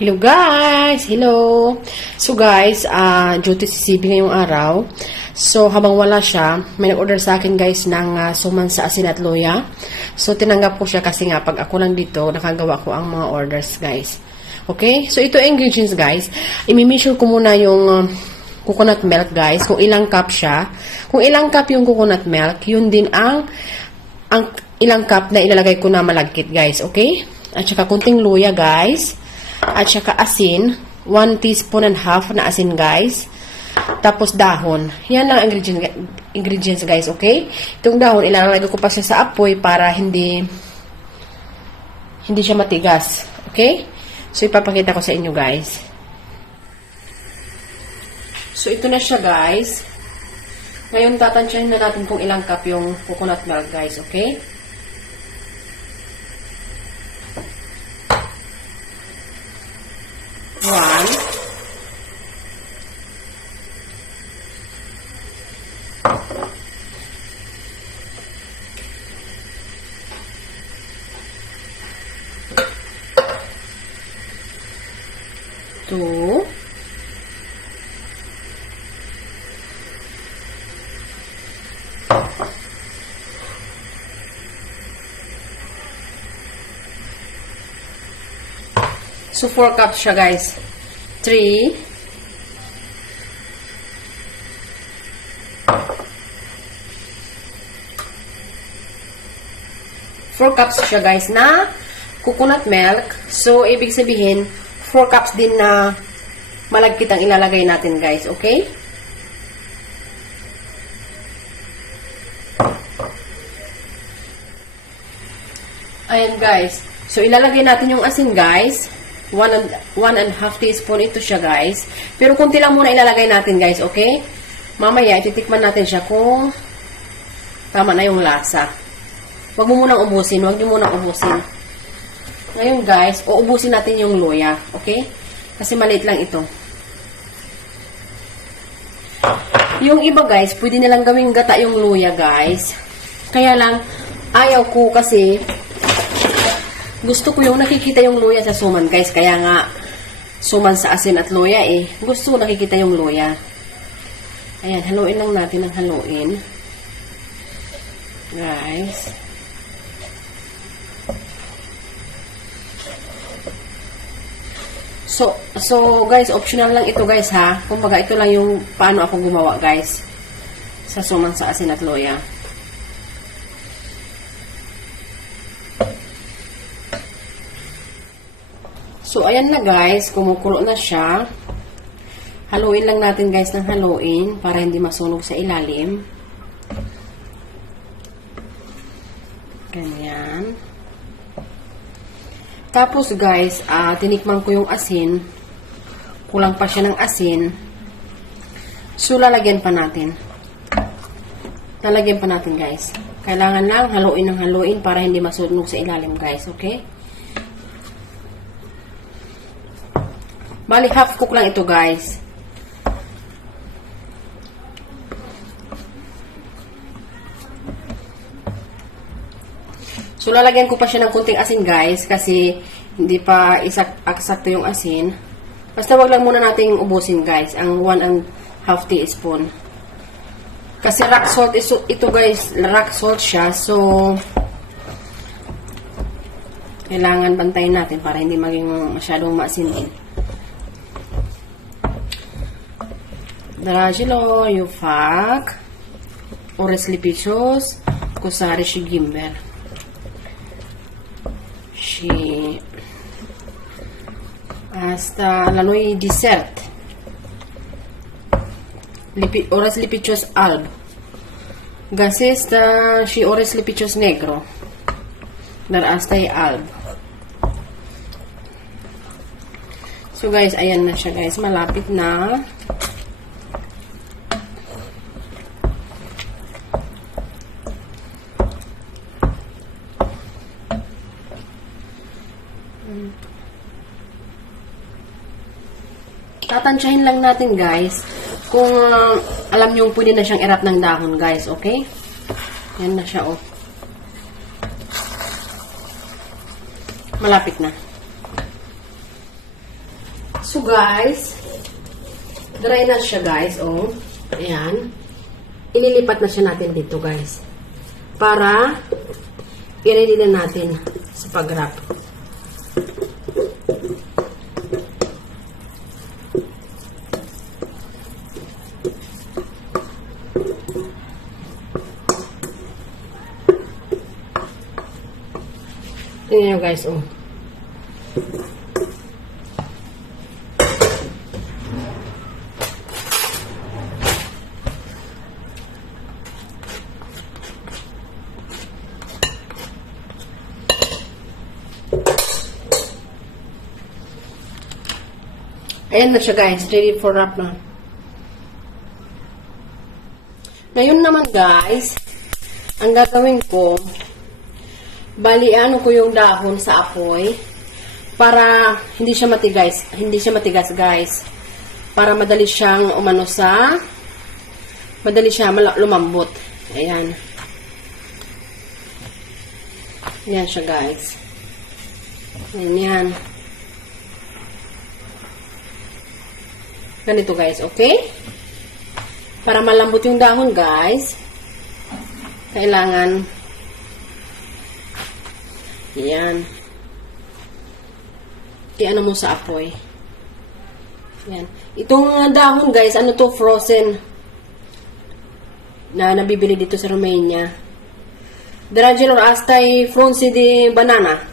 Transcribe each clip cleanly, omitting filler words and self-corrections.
Hello guys! Hello! So guys, duty si CB ngayong araw. So habang wala siya, may nag-order sa akin guys ng suman sa asin at luya. So tinanggap ko siya kasi nga pag ako lang dito, nakagawa ko ang mga orders guys. Okay? So ito ingredients guys. I-measure ko muna yung coconut milk guys. Kung ilang cup siya. Kung ilang cup yung coconut milk, yun din ang ilang cup na ilalagay ko na malagkit guys. Okay? At saka kunting luya guys. At saka asin, 1 teaspoon and half na asin guys. Tapos dahon. Yan lang ang ingredients guys, okay? Itong dahon, ilalagay ko pa siya sa apoy para hindi siya matigas. Okay? So ipapakita ko sa inyo guys. So ito na siya guys. Ngayon tatansyahin na natin kung ilang cup yung coconut milk guys, okay? One. Two. So, 4 cups siya, guys. 3. 4 cups siya, guys, na coconut milk. So, ibig sabihin, 4 cups din na malagkit ang ilalagay natin, guys. Okay? Ayan, guys. So, ilalagay natin yung asin, guys. 1 and half teaspoon ito siya, guys. Pero kunti lang muna ilalagay natin, guys, okay? Mamaya, ititikman natin siya kung tama na yung lasa. Huwag mo munang ubusin. Huwag niyo munang ubusin. Ngayon, guys, uubusin natin yung luya, okay? Kasi maliit lang ito. Yung iba, guys, pwede nilang gawing gata yung luya, guys. Kaya lang, ayaw ko kasi gusto ko yung nakikita yung luya sa suman, guys. Kaya nga, suman sa asin at luya, eh. Gusto ko nakikita yung luya. Ayan, haluin lang natin ng haluin. Guys. So, guys, optional lang ito, guys, ha. Kumbaga, ito lang yung paano ako gumawa, guys. Sa suman sa asin at luya. So, ayan na guys, kumukulo na siya. Haluin lang natin guys ng haluin para hindi masunog sa ilalim. Ganyan. Tapos guys, tinikman ko yung asin. Kulang pa siya ng asin. So, lalagyan pa natin. Lalagyan pa natin guys. Kailangan lang haluin ng haluin para hindi masunog sa ilalim guys, okay? Bali, half cook lang ito, guys. So, lalagyan ko pa siya ng kunting asin, guys, kasi hindi pa eksakto yung asin. Basta wag lang muna nating ubusin, guys, ang 1 and half teaspoon. Kasi rock salt, ito, guys, rock salt siya. So, kailangan bantayin natin para hindi maging masyadong maasinin. Dragilo, yufak, ores lipicios, kusari și gimber. Și asta la noi dessert. Ores lipicios alb. Găsesc și ores lipicios negro. Dar asta e alb. So guys, ayan na siya guys. Malapit na. Tatansyahin lang natin guys kung alam nyo pwede na siyang irap ng dahon guys, okay? Yan na siya, oh. Malapit na. So guys, dry na siya guys, oh. Ayan. Ililipat na siya natin dito guys. Para i-ready na natin sa pag-wrap. Tingnan nyo guys, oh. Ayan na siya guys, ready for wrap na. Ngayon naman guys, ang gagawin ko, bali ano ko yung dahon sa apoy para hindi siya matigas guys. Para madali siyang madali siya lumambot. Ayan. Ayan siya guys. Ayan yan. Ganito guys, okay? Para malambot yung dahon guys, kailangan yan. I-ano mo sa apoy. Yan. Itong dahon guys, ano to, frozen. Na nabibili dito sa Romania. Dragel or astay fronzi di banana.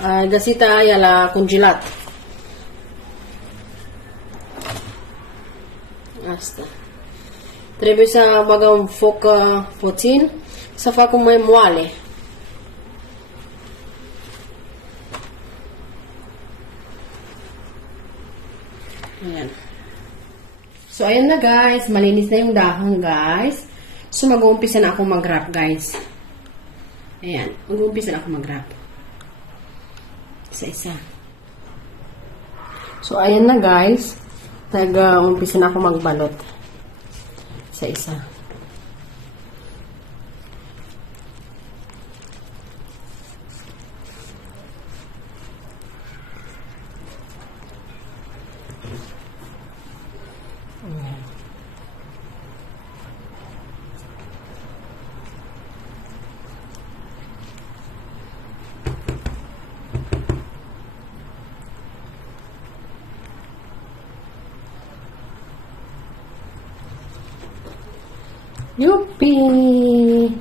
Gasita yala congelat. Asta. Trebuie să băgăm foc puțin, să facă mai moale. Ayan. So, ayan na guys. Malinis na yung dahon guys. So, mag-uumpisa na ako mag-wrap guys. Ayan. Mag-uumpisa na ako mag-wrap. Isa-isa. So, ayan na guys. Umpisa na ako magbalot. Isa-isa. Yuppie!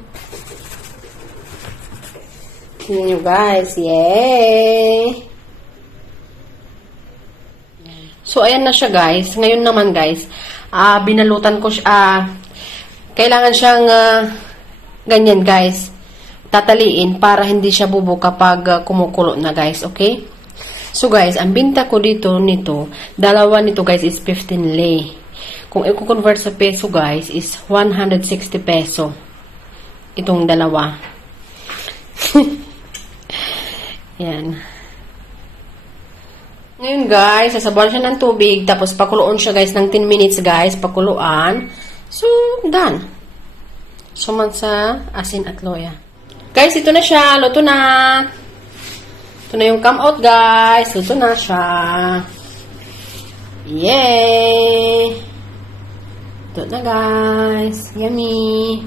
Tingnan nyo guys. Yay! So, ayan na siya guys. Ngayon naman guys, binalutan ko siya. Kailangan siyang ganyan guys. Tataliin para hindi siya bubo kapag kumukulo na guys. Okay? So guys, ang binta ko nito, dalawa nito guys is 15 lei. Kung i-convert sa peso guys is 160 peso. Itong dalawa. Yan. Ngayon guys, sasabawan siya ng tubig. Tapos pakuluan siya guys ng 10 minutes guys. Pakuluan. So, done. Suman sa asin at loya. Guys, ito na siya. Luto na. Ito na yung come out guys. Luto na siya. Yay! Ito na guys. Yummy!